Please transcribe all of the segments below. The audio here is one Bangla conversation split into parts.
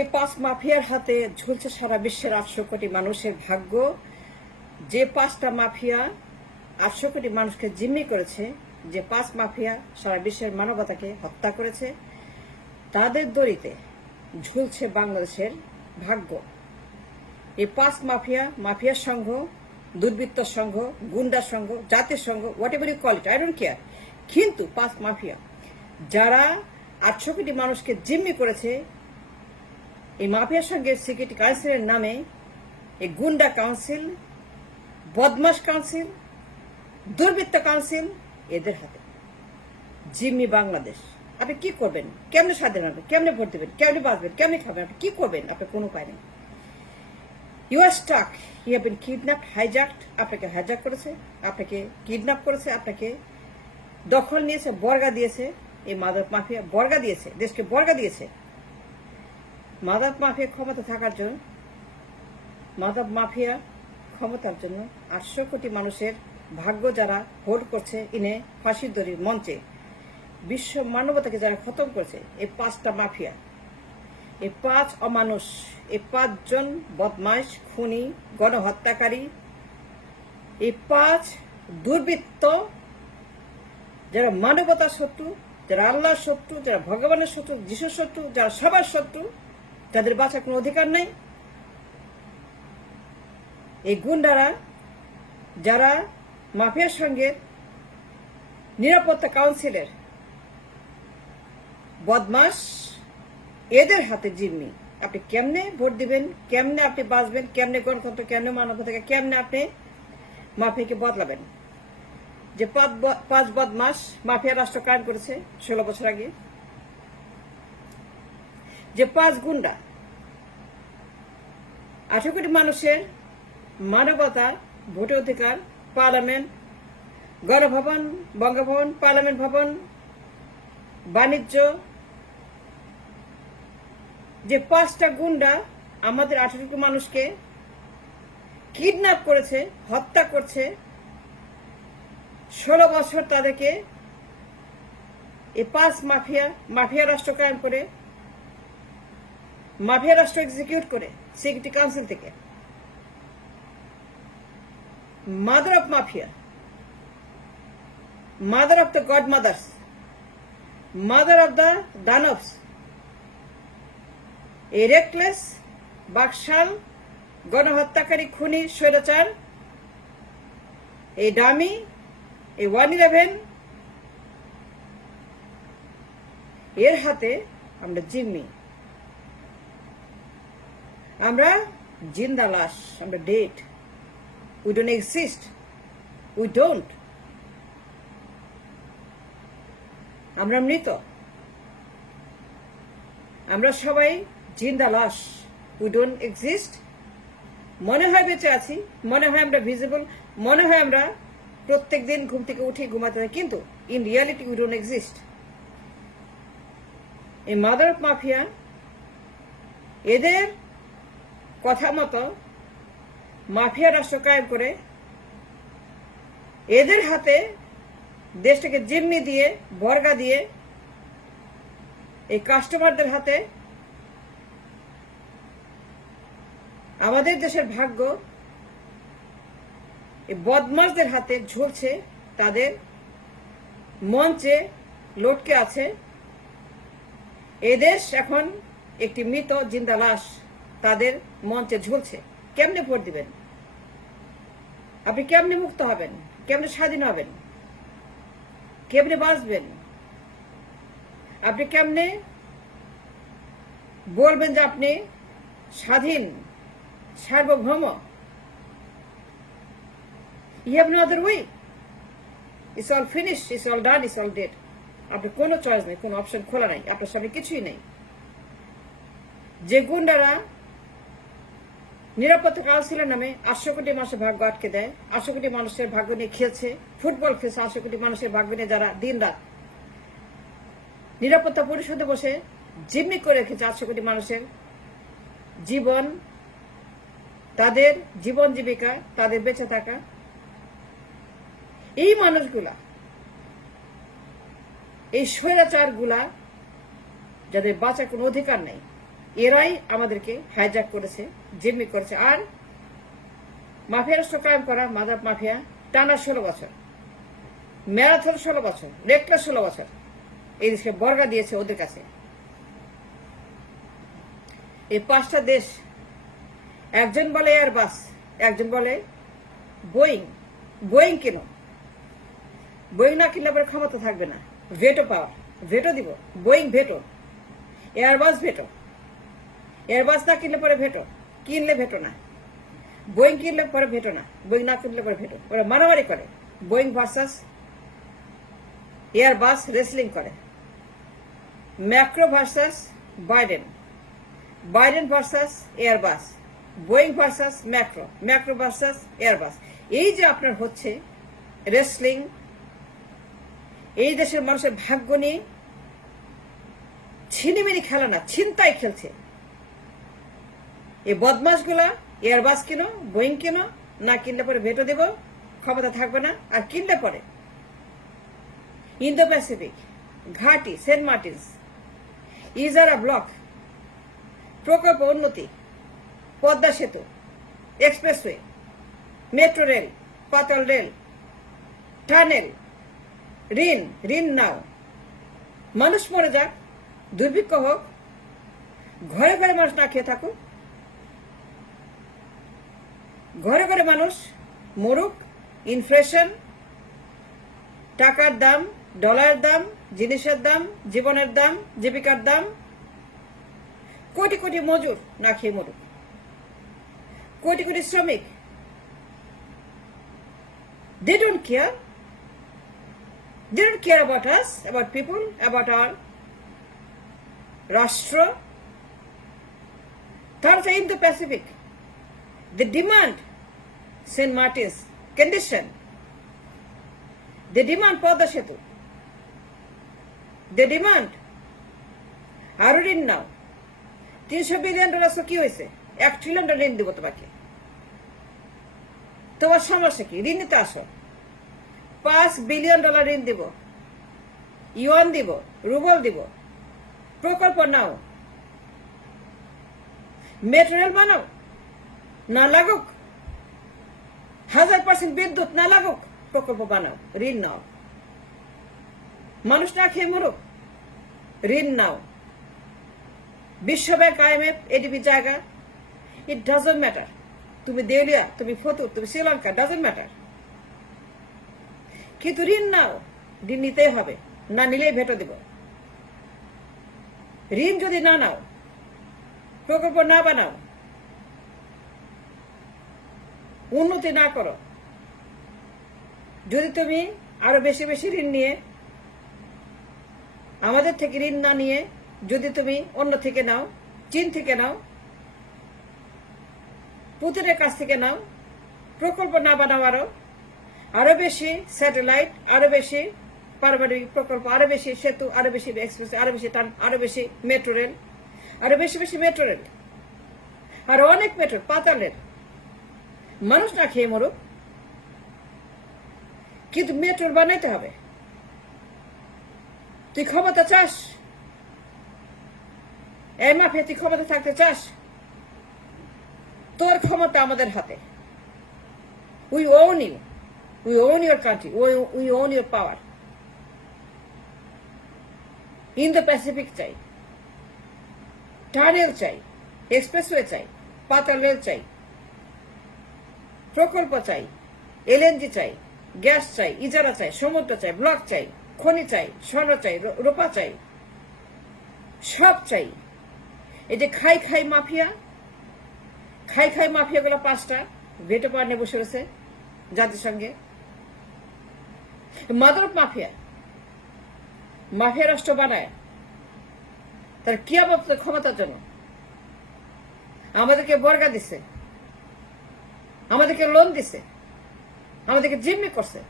এই পাঁচ মাফিয়ার হাতে ঝুলছে সারা বিশ্বের 800 কোটি মানুষের ভাগ্য। যে পাঁচটা মাফিয়া 800 কোটি মানুষকে জিম্মি করেছে, যে পাঁচ মাফিয়া সারা বিশ্বের মানবতাকে হত্যা করেছে, তাদের দড়িতে ঝুলছে বাংলাদেশের ভাগ্য। এই পাঁচ মাফিয়া, মাফিয়ার সংঘ, দুর্বৃত্ত সংঘ, গুন্ডা সংঘ, জাতির সংঘ, whatever you call it, I don't care, কিন্তু পাঁচ মাফিয়া যারা 800 কোটি মানুষকে জিম্মি করেছে, এই মাফিয়ার সঙ্গে সিকিউরিটি কাউন্সিলের নামে এই গুন্ডা কাউন্সিল, বদমাশ কাউন্সিল, দুর্বৃত্ত কাউন্সিল, এদের হাতে জিম্মি বাংলাদেশ। আপনি কি করবেন? কেমনে স্বাধীন হবেন? কেমনে ভোট দেবেন? কেমনে বাঁচবেন? কেমনে খাবেন? আপনি কি করবেন? আপনার কোনো উপায় নেই। You are stuck, you have been kidnapped, hijacked. আপনাকে হাইজ্যাক করেছে, আপনাকে কিডন্যাপ করেছে, আপনাকে দখল নিয়েছে, বর্গা দিয়েছে। এই মাদক মাফিয়া বর্গা দিয়েছে, দেশকে বর্গা দিয়েছে। মাদক মাফিয়া ক্ষমতা থাকার জন্য, মাদক মাফিয়া ক্ষমতার জন্য 800 কোটি মানুষের ভাগ্য যারা হোল্ড করছে ইনে ফাঁসির দড়ির মঞ্চে, বিশ্ব মানবতাকে যারা খতম করেছে, এই পাঁচটা মাফিয়া, এই পাঁচ অমানুষ, এই পাঁচজন বদমাইশ, খুনি, গণহত্যাকারী, এই পাঁচ দুর্বৃত্ত যারা মানবতার শত্রু, যারা আল্লাহর শত্রু, যারা ভগবানের শত্রু, যিশুর শত্রু, যারা সবার শত্রু, যাদের বাঁচার কোনো অধিকার নেই। এই গুন্ডারা যারা মাফিয়ার সঙ্গে নিরাপত্তা কাউন্সিলের বদমাশ, এদের হাতে জিম্মি। আপনি কেমনে ভোট দিবেন? কেমনে আপনি বাঁচবেন? কেমনে গণতন্ত্র, কেমনে মানবতাকে, কেমনে আপনি মাফিয়াকে বদলাবেন? যে পাঁচ বদমাশ মাফিয়া রাষ্ট্র কায়েম করেছে 16 বছর আগে, যে পাঁচ গুন্ডা 18 কোটি মানুষের মানবতা, ভোটের অধিকার, পার্লামেন্ট, গণভবন, বঙ্গভবন, পার্লামেন্ট ভবন, বাণিজ্য, যে পাঁচটা গুন্ডা আমাদের 18 কোটি মানুষকে কিডন্যাপ করেছে, হত্যা করছে, 16 বছর তাদেরকে এই পাঁচ মাফিয়া রাষ্ট্র কায়েম করে, মাফিয়া রাষ্ট্র এক্সিকিউট করে সিকিউরিটি কাউন্সিল থেকে। Mother of mafia, mother of the godmothers, mother of the দানভস, এই রেকলেস, বাকশাল, গণহত্যাকারী, খুনি, স্বৈরাচার, এই ডামি, এই 111, এর হাতে আমরা জিম্মি। আমরা জিন্দা লাশ, আমরা dead. We don't exist, we don't. আমরা মৃত, আমরা সবাই জিন্দা লাশ। We don't exist. মনে হয় বেঁচে আছি, মনে হয় আমরা ভিজিবল, মনে হয় আমরা প্রত্যেক দিন ঘুম থেকে উঠে ঘুমাতে থাকি, কিন্তু in reality we don't exist. এই মাদার অফ মাফিয়া, এদের কথা মতো মাফিয়া রাষ্ট্র কায়েম করে, এদের হাতে দেশটাকে জিম্মি দিয়ে, বর্গা দিয়ে, এই কাস্টমারদের হাতে আমাদের দেশের ভাগ্য এই বদমাশদের হাতে ঝুলছে, তাদের মঞ্চে লটকে আছে। এদেশ এখন একটি মৃত জিন্দা লাশ, তাদের মঞ্চে ঝুলছে। কেমনে ভোট দিবেন? আপনি কেমনে মুক্ত হবেন? কেমনে স্বাধীন হবেন? কেমনে বাঁচবেন? আপনি কেমনে বলবেন যে আপনি স্বাধীন, সার্বভৌম? You have no other way. It's all finished, it's all done, it's all dead. আপনার কোনো চয়েস নেই, কোনো অপশন খোলা নাই, আপনার সামনে কিছুই নেই। যে গুন্ডারা নিরাপত্তা কাউন্সিলের নামে 800 কোটি মানুষের ভাগ্য আটকে দেয়, 800 কোটি মানুষের ভাগ্য নিয়ে খেলছে, ফুটবল খেলছে 800 কোটি মানুষের ভাগ্য নিয়ে, যারা দিন রাত নিরাপত্তা পরিষদে বসে জিম্মি করে রেখেছে 800 কোটি মানুষের জীবন, তাদের জীবন জীবিকা, তাদের বেঁচে থাকা। এই মানুষগুলা, এই স্বৈরাচার গুলা, যাদের বাঁচার কোনো অধিকার নেই, এরাই আমাদেরকে হাইজ্যাক করেছে, জিম্মি করেছে। আর মাফিয়া রাষ্ট্র কায়েম করা মাদক মাফিয়া টানা 16 বছর, ম্যারাথন 16 বছর, রেকটা 16 বছর এই দেশকে বর্গা দিয়েছে ওদের কাছে। এই 5টা দেশ, একজন বলে এয়ারবাস, একজন বলে বোয়িং। বোয়িং কেন? বোয়িং না কিনলে পরে ক্ষমতা থাকবে না, ভেটো পাওয়ার, ভেটো দিব। Boeing veto, Airbus veto. Airbus না কিনলে পরে ভেটো, কিনলে ভেটো না। বোয়িং কিনলে পরে ভেটো না, বোয়িং না কিনলে পরে ভেটো। ওরা মারামারি করে, বোয়িং ভার্সাস এয়ারবাস রেসলিং করে। Macron versus Biden, Biden versus Airbus, Boeing versus Macron, Macron versus Airbus. এই যে আপনার হচ্ছে রেসলিং, এই দেশের মানুষের ভাগ্য নিয়ে ছিনিমিনি খেলা না, ছিনতাই খেলছে। এই বদমাসগুলা এয়ারবাস কেন, বোয়িং কেন, না কিনলে পরে ভেটো দেব, ক্ষমতা থাকবে না। আর কিনলে পরে ইন্দো প্যাসিফিক, ঘাটি, সেন্ট মার্টিনস, ইজারা ব্লক, প্রকল্প উন্নতি, পদ্মা সেতু, এক্সপ্রেসওয়ে, মেট্রো রেল, পাতাল রেল, টানেল, ঋণ নাও। মানুষ মরে যাক, দুর্ভিক্ষ হোক, ঘরে ঘরে মানুষ না খেয়ে থাকুক, ঘরে ঘরে মানুষ মরুক, ইনফ্লেশন, টাকার দাম, ডলারের দাম, জিনিসের দাম, জীবনের দাম, জীবিকার দাম, কোটি কোটি মজুর না খেয়ে মরুক, কোটি কোটি শ্রমিক। They don't care. They don't care about us, about people, about our রাষ্ট্র। তারপরে in the Pacific, they demand St. Martin's condition. They demand Padma সেতু। They demand আরো ঋণ নাও। $300 বিলিয়ন কি হয়েছে? $1 ট্রিলিয়ন ঋণ দিব তোমাকে। তোমার সমস্যা কি? ঋণ নিতে আসো। $5 বিলিয়ন ঋণ দিব, ইউয়ান দিব, রুবল দিব। প্রকল্প নাও, মেট্রো রেল বানাও, না লাগুক 1000% বিদ্যুৎ না লাগুক, প্রকল্প বানাও, ঋণ নাও। মানুষ না খেয়ে মরুক, ঋণ নাও। বিশ্বব্যাংক, IMF, ADB জায়গা, ইট ডাজন্ট ম্যাটার। তুমি দেউলিয়া, তুমি ফতুর, তুমি শ্রীলঙ্কা, ডাজন্ট ম্যাটার। কিন্তু ঋণ নাও, ঋণ নিতেই হবে, না নিলেই ভেটো দেব। ঋণ যদি না নাও, প্রকল্প না বানাও, উন্নতি না করো, যদি তুমি আরো বেশি বেশি ঋণ নিয়ে, আমাদের থেকে ঋণ না নিয়ে যদি তুমি অন্য থেকে নাও, চীন থেকে নাও, পুতিনের কাছ থেকে নাও, প্রকল্প না বানাও, আরো বেশি স্যাটেলাইট, আরো বেশি পারমাণবিক প্রকল্প, আরো বেশি সেতু, আরো বেশি এক্সপ্রেস, আরো বেশি টান, আরো বেশি মেট্রো রেল, আরো বেশি বেশি মেট্রো রেল, আরো অনেক মেট্রো, পাতাল রেল। মানুষ না খেয়ে মরুক, কিন্তু মেট্রো বানাইতে হবে। তুই ক্ষমতা চাস? এই মাফিয়া, তুই ক্ষমতা থাকতে চাস? তোর ক্ষমতা আমাদের হাতে। We own you, we own your country, we own your power. Indo Pacific চাই, টানেল চাই, এক্সপ্রেসওয়ে চাই, পাতাল রেল চাই, প্রকল্প চাই, LNG চাই, গ্যাস চাই, ইজারা চাই, সমুদ্র চাই, ব্লক চাই, খনি চাই, স্বর্ণ চাই, রূপা চাই, সব চাই। এই যে খাই খাই মাফিয়া, খাই খাই মাফিয়াগুলো 5টা ভেটো পাওয়ার নিয়ে বসে রয়েছে জাতিসংঘে। মাদক মাফিয়া, মাফিয়া রাষ্ট্র বানায় তার কি আপাতত ক্ষমতার জন্য। আমাদেরকে বর্গা দিছে, আমাদেরকে লোন দিছে, আমাদেরকে জিম্মি করছে।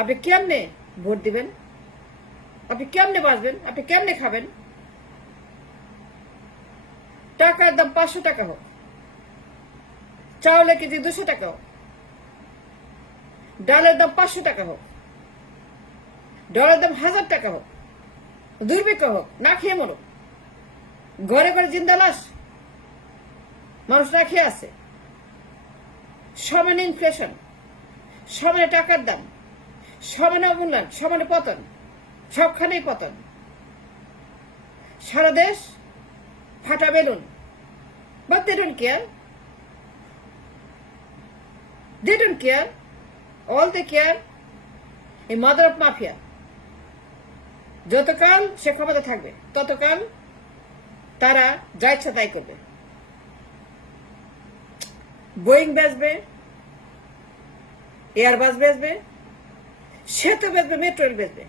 আপনি কেমনে ভোট দিবেন? আপনি কেমনে বাঁচবেন? আপনি কেমনে খাবেন? টাকার দাম 500 টাকা হোক, চাউলের কেজি 200 টাকা হোক, ডালের দাম 500 টাকা হোক, ডলারের দাম 1000 টাকা হোক, দুর্ভিক্ষ হোক, না খেয়ে মরুক, ঘরে ঘরে জিন্দা লাশ, মানুষ রাখে আছে। সমানে ইনফ্লেশন, সমানে টাকার দাম, সমানে অবমূল্যায়ন, সমানে পতন, সবখানেই পতন। সারা দেশ ফাটা balloon, but they don't care. They don't care. All they care এই মাদার অফ মাফিয়া। যতকাল সে ক্ষমতা থাকবে ততকাল তারা যা ইচ্ছা তাই করবে। বোয়িং বেচবে, এয়ারবাস বেচবে, সেতু বেচবে, মেট্রো রেল বেচবে,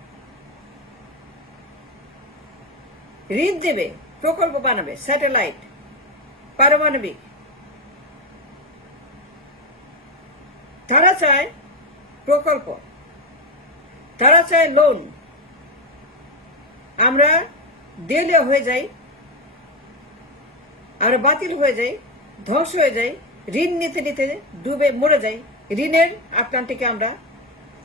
ঋণ দেবে, প্রকল্প বানাবে, স্যাটেলাইট, পারমাণবিক। তারা চায় প্রকল্প, তারা চায় লোন। আমরা দেউলিয়া হয়ে যাই, আমরা বাতিল হয়ে যাই, ধ্বংস হয়ে যাই, ঋণ নিতে নিতে ডুবে মরে যাই। ঋণের আটলান্টিকে আমরা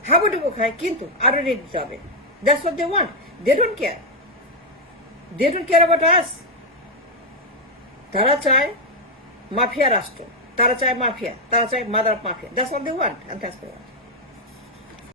হাবুডুবু খাই, কিন্তু আরো ঋণ দিতে হবে। That's what they want. They don't care. They don't care about us. তারা চায় মাফিয়া রাষ্ট্র, তারা চায় মাফিয়া, তারা চায় mother of mafia. That's what they want, and that's what